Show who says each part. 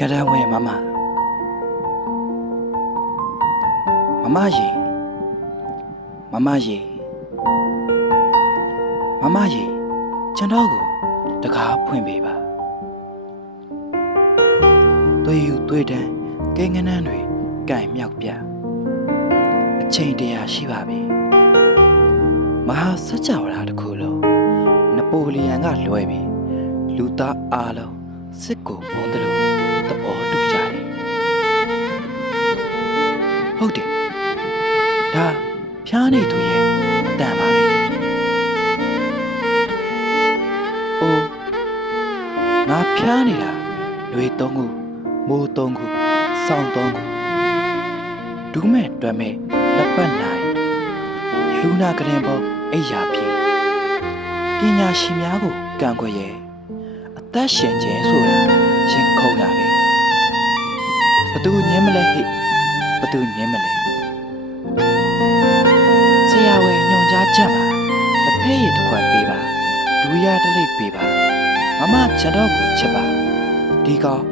Speaker 1: ကရဝဲမမမမရေမမရေမမရေကျွန်တော်ကိုတကားဖွင့်ပေးပါတွေ့ယူတွေ့တန်းကဲငနန်းတွေကင်မြောက်ပြအချိန်တရာရှိပါပြီမဟာစကြဝဠာတစ်ခုလုံးနပိုလီယန်ကလွဲပြီးလူသားအားလုံးစစ်ကိုမုန်းတယ်လို့ သဘောတူကြတယ်ဟုတ်တယ်ဒါဖျားနေသူရဲ့အတန်ပါပဲအိုးငါဖျားနေတာလွေသုံးခုမိုးသုံးခုစောင်းသုံးခုဒူးမဲ့တွမ်းမဲ့လက်ပတ်နိုင်လူနာကရင်ပေါ်အိယာပြေပညာရှင်များကိုကံခွဲရဲ့အသက်ရှင်ခြင်းဆိုတာရင်ခုန်တာပဲ ဘသူညင်းမလဲဟိဘသူညင်းမလဲဆရာဝယ်ညွန်ကြားချက်ပါလက်ဖက်ရည်တစ်ခွက်ပေးပါဒူရတစ်လိပ်ပေးပါမမကျွန်တော်ကိုချက်ပါဒီကောင်